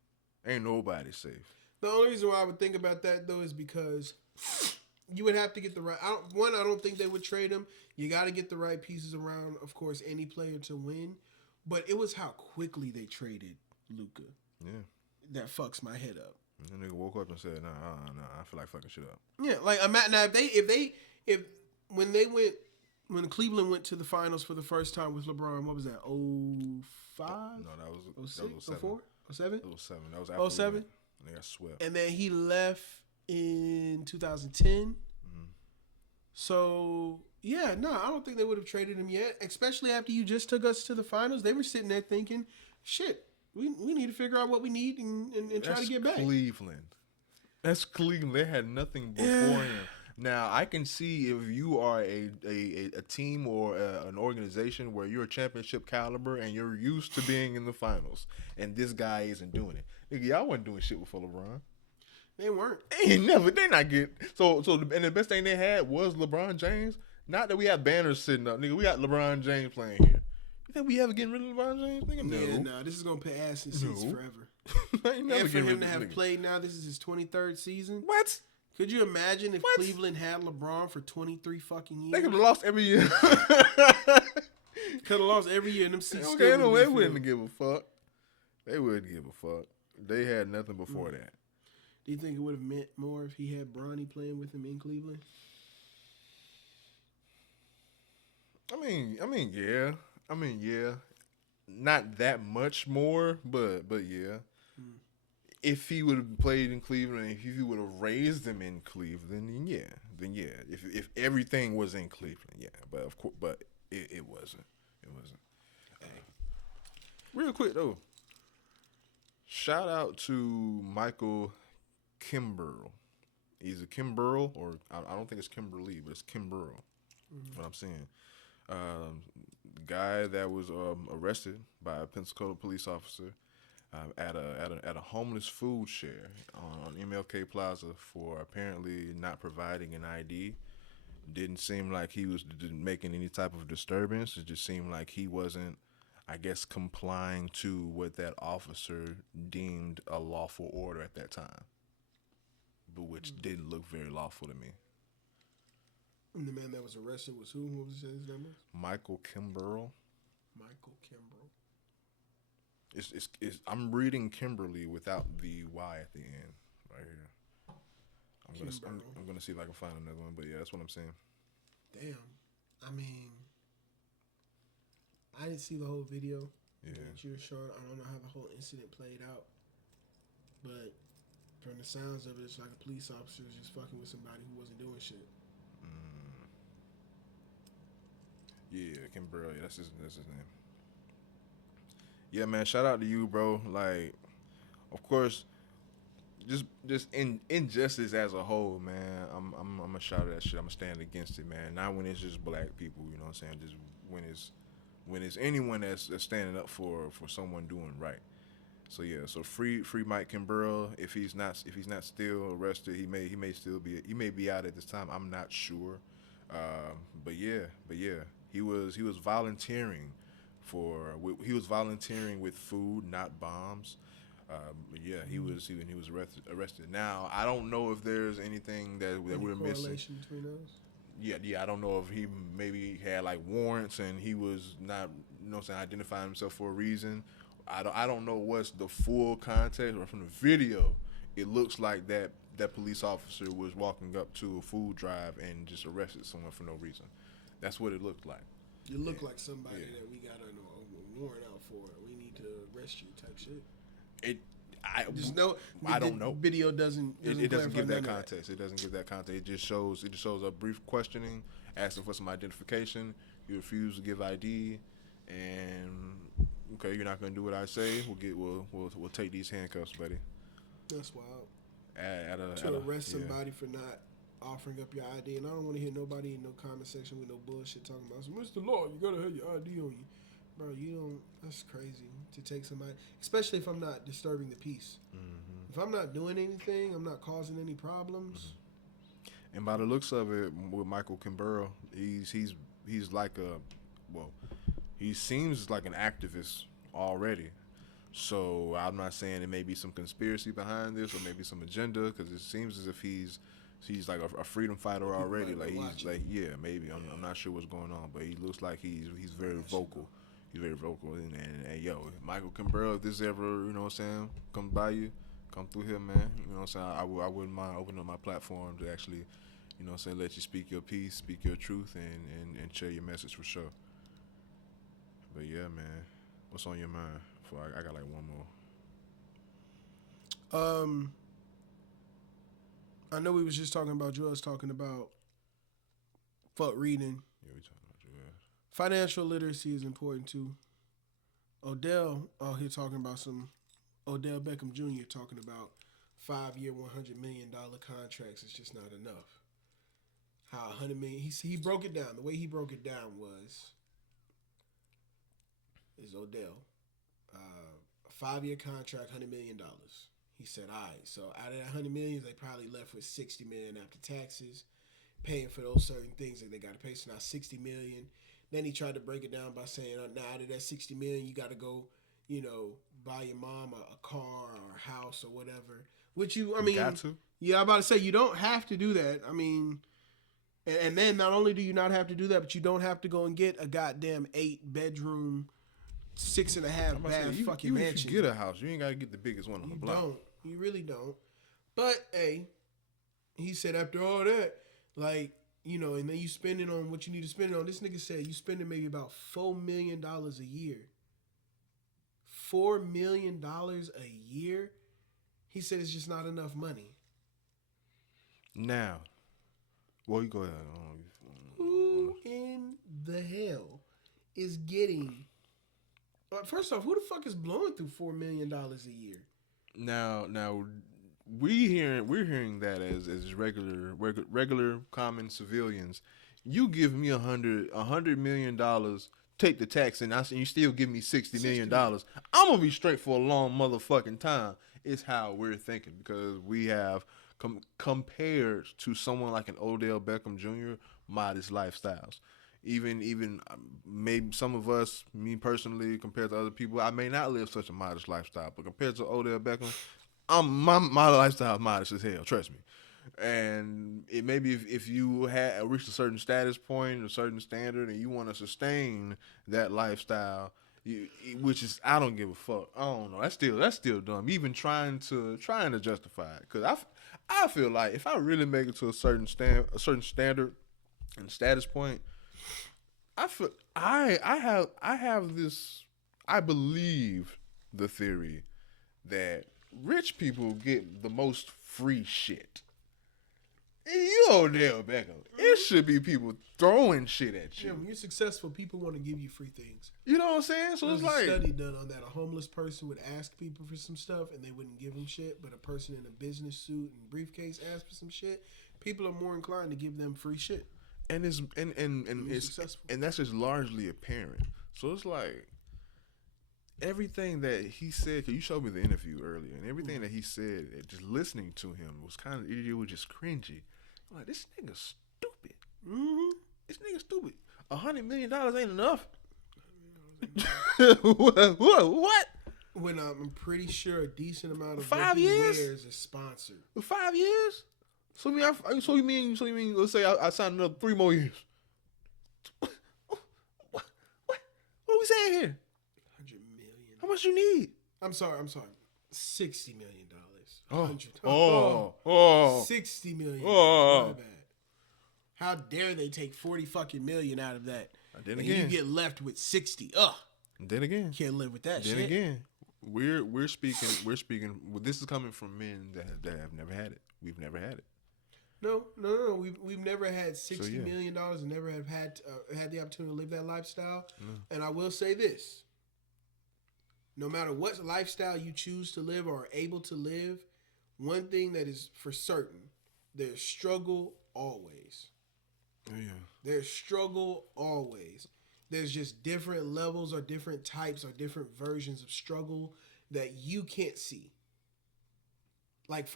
Ain't nobody safe. The only reason why I would think about that, though, is because you would have to get the right... I don't think they would trade him. You got to get the right pieces around, of course, any player to win. But it was how quickly they traded Luka. Yeah. That fucks my head up. And the nigga woke up and said, nah, I feel like fucking shit up. Yeah, like, now, when Cleveland went to the finals for the first time with LeBron, what was that, 05? No, that was 07. 04? 07? It was 07. That was after 07? And they got swept. And then he left in 2010. Mm-hmm. So... Yeah, no, I don't think they would have traded him yet, especially after you just took us to the finals. They were sitting there thinking, shit, we need to figure out what we need and try to get back. That's Cleveland. They had nothing before him. Now, I can see if you are a team or an organization where you're a championship caliber and you're used to being in the finals, and this guy isn't doing it. Nigga, y'all wasn't doing shit with LeBron. They weren't. They not get so. And the best thing they had was LeBron James. Not that we have banners sitting up, nigga. We got LeBron James playing here. You think we ever getting rid of LeBron James, nigga? No. Yeah, no. This is gonna put ass in seats forever. And for him to have played now, this is his 23rd season. What? Could you imagine if Cleveland had LeBron for 23 fucking years? They could have lost every year. Could have lost every year, and them seats okay, no, they wouldn't give a fuck. They wouldn't give a fuck. They had nothing before that. Do you think it would have meant more if he had Bronny playing with him in Cleveland? Yeah. Yeah. Not that much more, but yeah. Hmm. If he would have played in Cleveland, if he would have raised them in Cleveland, then yeah. If everything was in Cleveland, yeah. But of course, but it wasn't. It wasn't. Hey. Real quick though, shout out to Michael Kimberl. Either Kimberl or I don't think it's Kimberly, but it's Kimberl. Mm-hmm. What I'm saying. Guy that was arrested by a Pensacola police officer at a homeless food share on MLK Plaza for apparently not providing an ID. Didn't seem like he was making any type of disturbance. It just seemed like he wasn't, I guess, complying to what that officer deemed a lawful order at that time, but which didn't look very lawful to me. And the man that was arrested was who? What was his name? Michael Kimberl. Michael Kimbrough. I'm reading Kimberly without the Y at the end right here. I'm gonna see if I can find another one, but yeah, that's what I'm saying. Damn. I mean, I didn't see the whole video Yeah. that you were showing. I don't know how the whole incident played out, but from the sounds of it, it's like a police officer was just fucking with somebody who wasn't doing shit. Yeah, Kimberly, that's his name. Yeah, man, shout out to you, bro. Like, of course, just in injustice as a whole, man. I'm gonna shout at that shit. I'm gonna stand against it, man. Not when it's just black people, you know what I'm saying? Just when it's anyone that's standing up for someone doing right. So yeah, so free Mike Kimbrell. If he's not still arrested, he may still be out at this time. I'm not sure. But yeah, he was volunteering with food, not bombs. But yeah, he was arrested. Now I don't know if there's anything that we're missing. Correlation between those? Yeah, I don't know if he maybe had like warrants and he was not, you know what I'm saying, identifying himself for a reason. I don't know what's the full context, or from the video, it looks like that police officer was walking up to a food drive and just arrested someone for no reason. That's what it looked like. You look like somebody that we got a warrant out for. We need to arrest you type shit. I don't know. Video doesn't it doesn't give that context. It doesn't give that context. It just shows a brief questioning, asking for some identification. You refuse to give ID, and okay, you're not gonna do what I say. We'll take these handcuffs, buddy. That's wild. To arrest somebody for not offering up your ID, and I don't want to hear nobody in no comment section with no bullshit talking about, so Mr. Law, you gotta have your ID on you. Bro, you don't. That's crazy to take somebody, especially if I'm not disturbing the peace. Mm-hmm. If I'm not doing anything, I'm not causing any problems. Mm-hmm. And by the looks of it, with Michael Kimbrell, he's like he seems like an activist already. So I'm not saying there may be some conspiracy behind this or maybe some agenda, because it seems as if he's like a freedom fighter already. Like he's like maybe I'm not sure what's going on, but he looks like he's very vocal. He's very vocal, and yo, Michael Kimbrell, if this ever, you know what I'm saying, comes by you, come through here, man. You know what I'm saying? I wouldn't mind opening up my platform to actually, you know what I'm saying, let you speak your piece, speak your truth, and share your message for sure. But yeah, man, what's on your mind? I got like one more. I know we was just talking about Juelz talking about fuck reading. Yeah, we talking about Juelz. Financial literacy is important too. Odell out here talking about Odell Beckham Jr. talking about 5-year, $100 million contracts is just not enough. How $100 million? He broke it down. The way he broke it down is Odell, a 5-year contract, $100 million. He said, all right, so out of that $100 million, they probably left with $60 million after taxes, paying for those certain things that they got to pay. So now $60 million. Then he tried to break it down by saying, now out of that $60 million, you got to go, buy your mom a car or a house or whatever. Which you got to. Yeah, I'm about to say, you don't have to do that. I mean, and then not only do you not have to do that, but you don't have to go and get a goddamn 8-bedroom, 6.5 bath fucking mansion. If you get a house, you ain't got to get the biggest one on the block. You really don't. But, hey, he said after all that, like, and then you spend it on what you need to spend it on. This nigga said you spending maybe about $4 million a year. $4 million a year? He said it's just not enough money. Now, well, you go ahead. Who in the hell is getting... First off, who the fuck is blowing through $4 million a year? Now, we're hearing that as regular common civilians. You give me $100 million, take the tax, and you still give me $60 million. I'm gonna be straight for a long motherfucking time. It's how we're thinking, because we have compared to someone like an Odell Beckham Jr. modest lifestyles. Even maybe some of us, me personally, compared to other people, I may not live such a modest lifestyle, but compared to Odell Beckham, my lifestyle modest as hell. Trust me. And it maybe if you had reached a certain status point, a certain standard, and you want to sustain that lifestyle, which is, I don't give a fuck. I don't know. That's still dumb. Even trying to justify it, because I feel like if I really make it to a certain standard and status point, I believe the theory that rich people get the most free shit. You Odell Beckham. It should be people throwing shit at you. Yeah, when you're successful, people want to give you free things. You know what I'm saying? So it's like, a study done on that. A homeless person would ask people for some stuff and they wouldn't give them shit, but a person in a business suit and briefcase asked for some shit. People are more inclined to give them free shit. And it's successful. And that's just largely apparent. So it's like everything that he said, because you showed me the interview earlier, and everything that he said, just listening to him was kind of, it was just cringy. I'm like, this nigga stupid. Mm-hmm. This nigga stupid. $100 million ain't enough. What? When I'm pretty sure a decent amount of 5 years wears is sponsored. 5 years? So you mean? Let's say I signed another 3 more years. What are we saying here? $100 million. How much you need? I'm sorry. $60 million. $60 million. My bad. How dare they take 40 fucking million out of that? Then and again, you get left with 60. Ugh. Then again, can't live with that. Then shit. again, we're speaking. Well, this is coming from men that have never had it. We've never had it. No. We've never had $60 million dollars and never have had the opportunity to live that lifestyle. And I will say this: no matter what lifestyle you choose to live or are able to live, one thing that is for certain, there's struggle always. Yeah. There's struggle always. There's just different levels or different types or different versions of struggle that you can't see. Like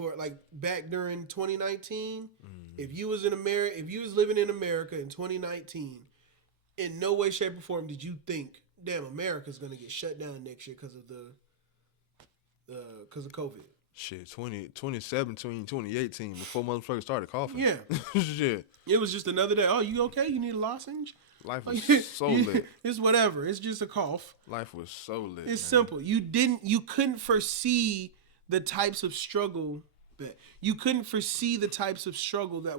back during 2019, if you was living in America in 2019, in no way, shape, or form did you think, damn, America's gonna get shut down next year because of COVID. Shit, 2017, 2018, before motherfuckers started coughing. Yeah. Shit. It was just another day. Oh, you okay? You need a lozenge? Life was so lit. It's whatever. It's just a cough. Life was so lit. It's simple. You couldn't foresee the types of struggle that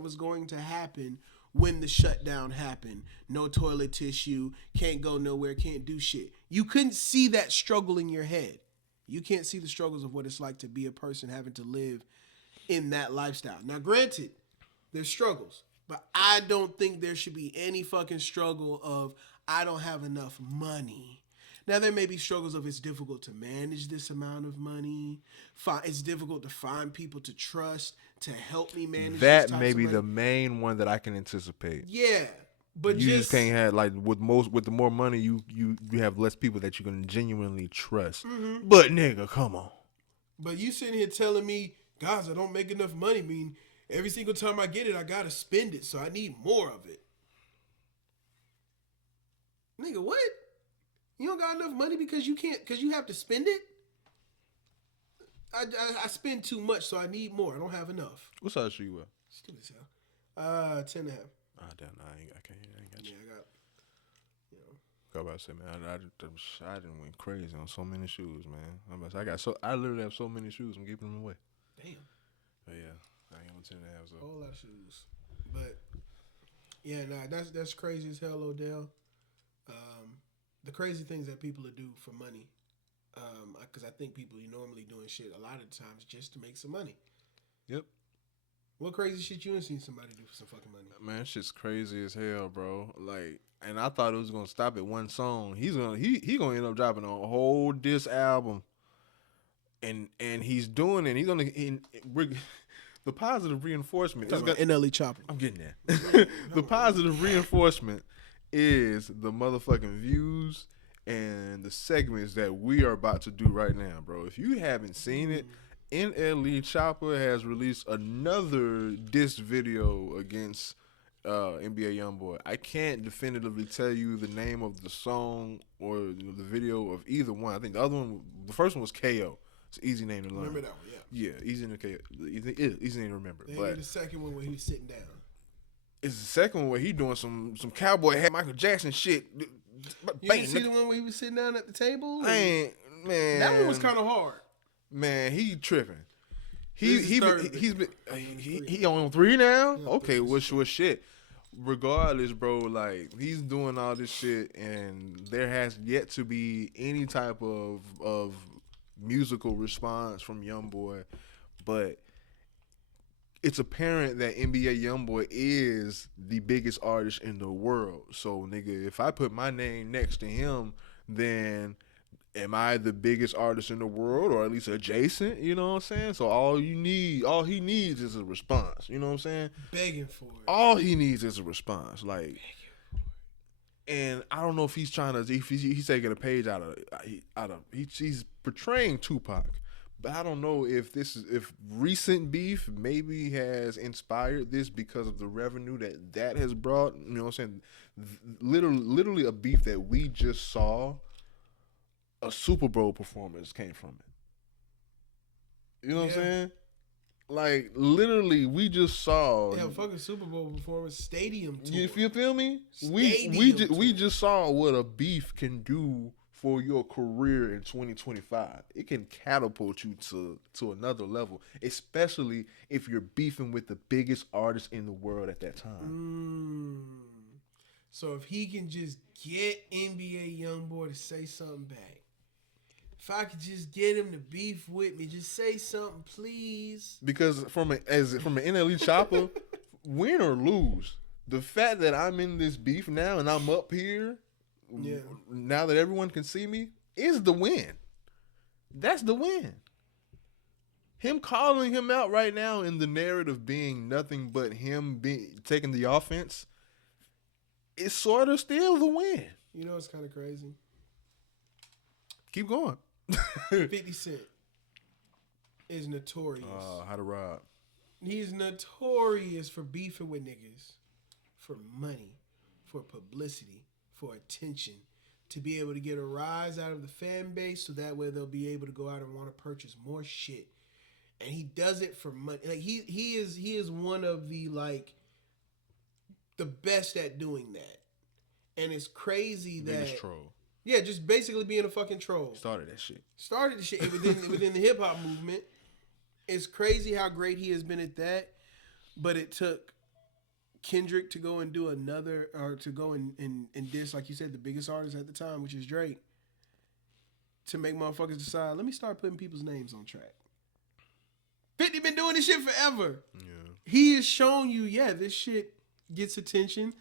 was going to happen when the shutdown happened. No toilet tissue, can't go nowhere, can't do shit. You couldn't see that struggle in your head. You can't see the struggles of what it's like to be a person having to live in that lifestyle. Now, granted, there's struggles, but I don't think there should be any fucking struggle of I don't have enough money. Now, there may be struggles of it's difficult to manage this amount of money. It's difficult to find people to trust to help me manage that. That may be the main one that I can anticipate. Yeah. But you just can't have, like, with the more money you have less people that you can genuinely trust. Mm-hmm. But nigga, come on. But you sitting here telling me, guys, I don't make enough money. I mean, every single time I get it, I gotta spend it, so I need more of it. Nigga, what? You don't got enough money because you have to spend it? I spend too much, so I need more. I don't have enough. What size shoe you wear? Stupid as hell. 10 and a half. Damn, I ain't got you. Yeah, I about to say, man, I done went crazy on so many shoes, man. I literally have so many shoes. I'm giving them away. Damn. But yeah, I ain't on 10 and a half. So. A whole lot of shoes, but Yeah, nah, that's crazy as hell, Odell. The crazy things that people do for money. Because I think people are normally doing shit a lot of times just to make some money. Yep. What crazy shit you ain't seen somebody do for some fucking money? Man, shit's crazy as hell, bro. Like, and I thought it was gonna stop at one song. He gonna end up dropping a whole diss album, and he's doing it. He's gonna the positive reinforcement. Talking about NLE Choppa. I'm getting there. The positive reinforcement is the motherfucking views and the segments that we are about to do right now, bro. If you haven't seen it, NLE Choppa has released another diss video against NBA Youngboy. I can't definitively tell you the name of the song or the video of either one. I think the first one was KO. It's an easy name to learn. Remember that one, yeah. Yeah, easy name to remember. Then But the second one where he was sitting down. It's the second one where he doing some cowboy hat Michael Jackson shit. You didn't see the one where he was sitting down at the table? Man, that one was kind of hard. Man, he tripping. He on 3 now. Yeah, okay, what's shit? Regardless, bro, like he's doing all this shit, and there has yet to be any type of musical response from Youngboy, but it's apparent that NBA Youngboy is the biggest artist in the world. So, nigga, if I put my name next to him, then am I the biggest artist in the world, or at least adjacent? You know what I'm saying? So all he needs is a response. You know what I'm saying? Begging for it. All he needs is a response. Like, and I don't know if he's trying to. He's taking a page out of. He's portraying Tupac. But I don't know if recent beef maybe has inspired this because of the revenue that has brought. You know what I'm saying? Literally a beef that we just saw. A Super Bowl performance came from it. You know what I'm saying? Like literally, we just saw. Yeah, fucking Super Bowl performance, stadium tour. You feel me? We just saw what a beef can do for your career in 2025. It can catapult you to another level, especially if you're beefing with the biggest artist in the world at that time. So if he can just get NBA Youngboy to say something back, if I could just get him to beef with me, just say something, please. Because from an NLE Choppa, win or lose, the fact that I'm in this beef now and I'm up here, now that everyone can see me, is the win. That's the win. Him calling him out right now in the narrative being nothing but him taking the offense, it's sort of still the win. You know, it's kind of crazy. Keep going. 50 Cent is notorious. How to rob. He's notorious for beefing with niggas, for money, for publicity, for attention, to be able to get a rise out of the fan base so that way they'll be able to go out and want to purchase more shit. And he does it for money. Like he is one of the the best at doing that. And it's crazy Biggest troll. Yeah, just basically being a fucking troll. Started the shit within the hip hop movement. It's crazy how great he has been at that. But it took Kendrick to go and do another, or to go and diss, like you said, the biggest artist at the time, which is Drake, to make motherfuckers decide, let me start putting people's names on track. 50 been doing this shit forever. Yeah. He has shown you, this shit gets attention.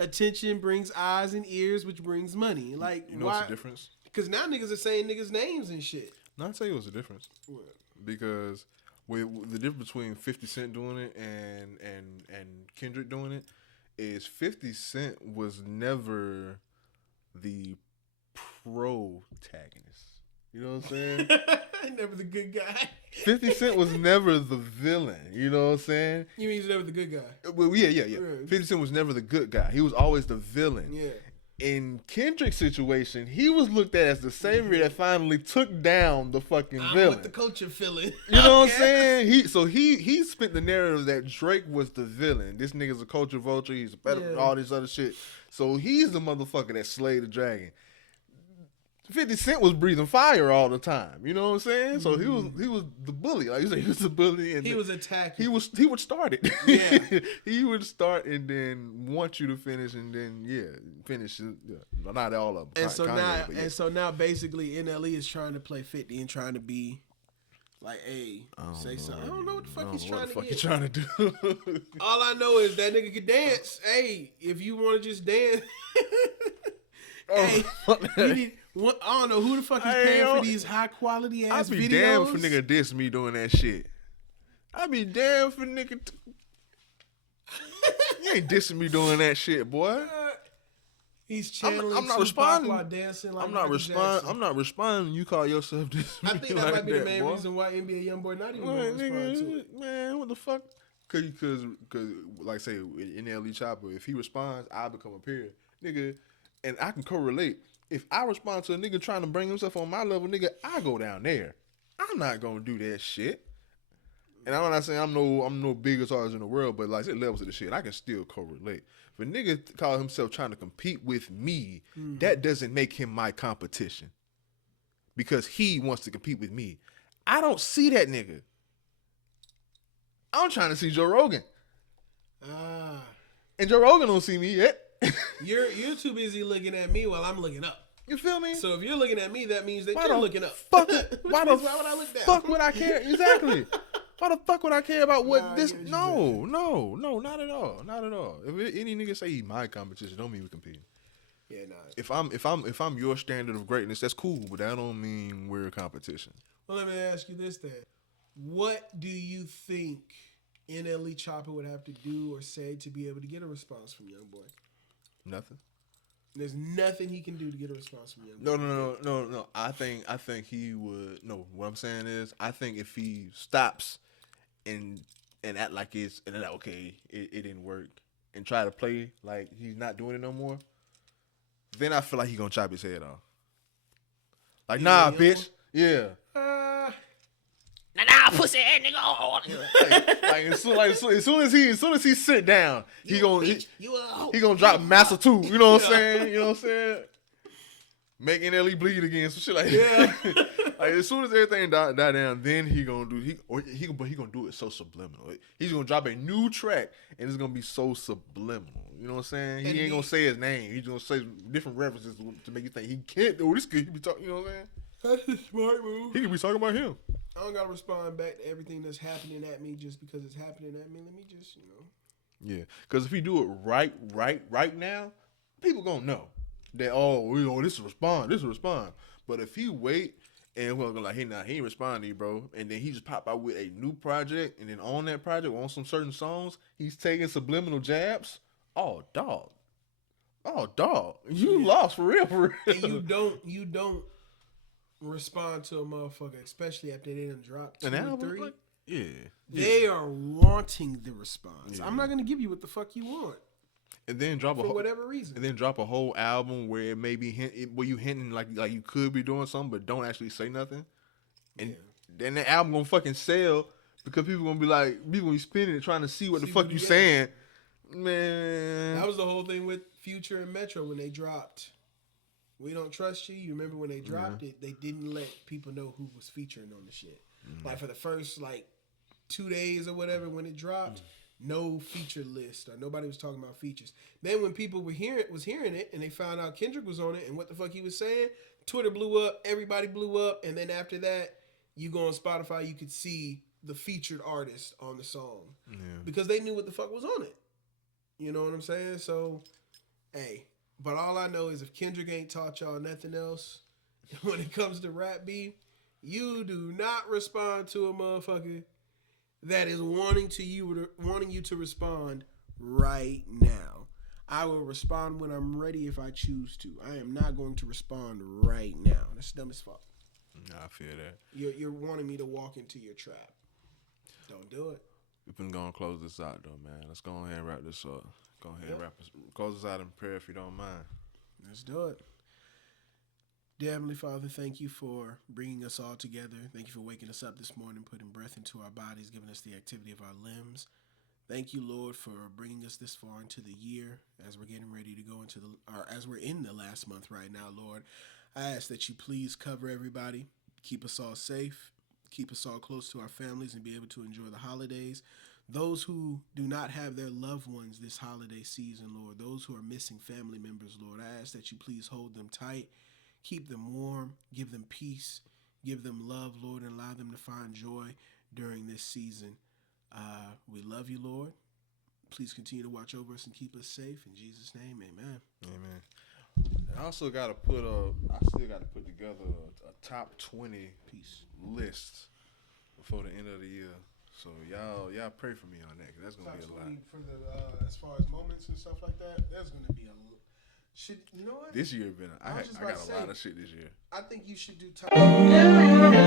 Attention brings eyes and ears, which brings money. Like, you know what's the difference? Because now niggas are saying niggas' names and shit. No, I'll tell you what's the difference. What? Because with the difference between 50 Cent doing it and Kendrick doing it is 50 Cent was never the protagonist. You know what I'm saying? Never the good guy. 50 Cent was never the villain. You know what I'm saying? You mean he's never the good guy? Well, yeah. 50 Cent was never the good guy. He was always the villain. Yeah. In Kendrick's situation, he was looked at as the savior that finally took down the fucking villain. What the culture feeling. You know what I'm saying? He spent the narrative that Drake was the villain. This nigga's a culture vulture. He's better than all this other shit. So he's the motherfucker that slayed the dragon. 50 Cent was breathing fire all the time. You know what I'm saying? So he was the bully. Like you said, he was the bully, and he was attacking. He would start it. Yeah. He would start and then want you to finish, and then finish. Not all of them. So now basically NLE is trying to play 50 and trying to be like, hey, say something. I don't know what the fuck he's trying to get. He's trying to do. All I know is that nigga can dance. Hey, if you want to just dance. Hey, you need, I don't know who the fuck is paying for these high quality ass videos. I'd be damn for nigga diss me doing that shit. I'd be damn for nigga. You ain't dissing me doing that shit, boy. He's channeling. I'm not responding. While dancing like I'm not responding. I'm not responding. You call yourself this. I think that might be the main reason why NBA Youngboy not even going to respond to it. Man, what the fuck? Cause like say in NLE Choppa, if he responds, I become a peer, nigga. And I can correlate. If I respond to a nigga trying to bring himself on my level, nigga, I go down there. I'm not gonna do that shit. And I'm not saying I'm no biggest artist in the world, but like it levels of the shit, I can still correlate. If a nigga call himself trying to compete with me, that doesn't make him my competition. Because he wants to compete with me. I don't see that nigga. I'm trying to see Joe Rogan. And Joe Rogan don't see me yet. You're too busy looking at me while I'm looking up. You feel me? So if you're looking at me, that means that you're looking up. Why would I look down? Fuck would I care? Exactly. Why the fuck would I care about what this? No, not at all. Not at all. If any nigga say he my competition, don't mean we competing. Yeah, nah. If I'm your standard of greatness, that's cool, but that don't mean we're a competition. Well, let me ask you this then: what do you think NLE Choppa would have to do or say to be able to get a response from Youngboy? Nothing. There's nothing he can do to get a response from Youngboy. No. I think he would. No, what I'm saying is, I think if he stops and act like it's and like okay, it didn't work, and try to play like he's not doing it no more, then I feel like he gonna chop his head off. Like, nah, bitch. Yeah. Nah, pussy ass nigga. Like as soon as he sit down, he gonna drop Master 2. You know what I'm saying? You know what I'm saying? Make NLE bleed again, some shit like that. Like as soon as everything die down, then he gonna do it so subliminal. He's gonna drop a new track and it's gonna be so subliminal. You know what I'm saying? He ain't gonna say his name. He's gonna say different references to make you think he can't do this. He be talking. You know what I'm saying? That's a smart move. He could be talking about him. I don't gotta respond back to everything that's happening at me just because it's happening at me. Let me just, Yeah, because if he do it right now, people gonna know that this is respond. But if he wait and we're like he ain't responding to you, bro, and then he just pop out with a new project, and then on that project on some certain songs, he's taking subliminal jabs. Oh dog, you lost for real. And you don't respond to a motherfucker, especially after they done dropped 2 or 3. Like, yeah. They are wanting the response. Yeah. I'm not gonna give you what the fuck you want. And then drop for whatever reason. And then drop a whole album where it may be where you hinting like you could be doing something, but don't actually say nothing. And then the album gonna fucking sell because people gonna be spinning it trying to see what the fuck you saying. Man, that was the whole thing with Future and Metro when they dropped We Don't Trust You. You remember when they dropped it, they didn't let people know who was featuring on the shit. Like for the first 2 days or whatever when it dropped, no feature list or nobody was talking about features. Then when people were hearing it and they found out Kendrick was on it and what the fuck he was saying, Twitter blew up, everybody blew up, and then after that, you go on Spotify, you could see the featured artist on the song. Yeah. Because they knew what the fuck was on it. You know what I'm saying? So, hey. But all I know is if Kendrick ain't taught y'all nothing else, when it comes to rap beef, you do not respond to a motherfucker that is wanting you to respond right now. I will respond when I'm ready if I choose to. I am not going to respond right now. That's dumb as fuck. Nah, I feel that. You're wanting me to walk into your trap. Don't do it. We've been going to close this out, though, man. Let's go ahead and wrap this up. Go ahead and close this out in prayer if you don't mind. Let's do it. Dear Heavenly Father, thank you for bringing us all together. Thank you for waking us up this morning, putting breath into our bodies, giving us the activity of our limbs. Thank you, Lord, for bringing us this far into the year as we're getting ready to go as we're in the last month right now, Lord. I ask that you please cover everybody, keep us all safe, keep us all close to our families, and be able to enjoy the holidays. Those who do not have their loved ones this holiday season, Lord, those who are missing family members, Lord, I ask that you please hold them tight, keep them warm, give them peace, give them love, Lord, and allow them to find joy during this season. We love you, Lord. Please continue to watch over us and keep us safe. In Jesus' name, amen. Amen. I also got to put together a top 20 list before the end of the year. So y'all pray for me on that, 'cause that's gonna be a lot. For the as far as moments and stuff like that, there's gonna be a shit. You know what? This year been I got a lot of shit this year. I think you should do top. Oh,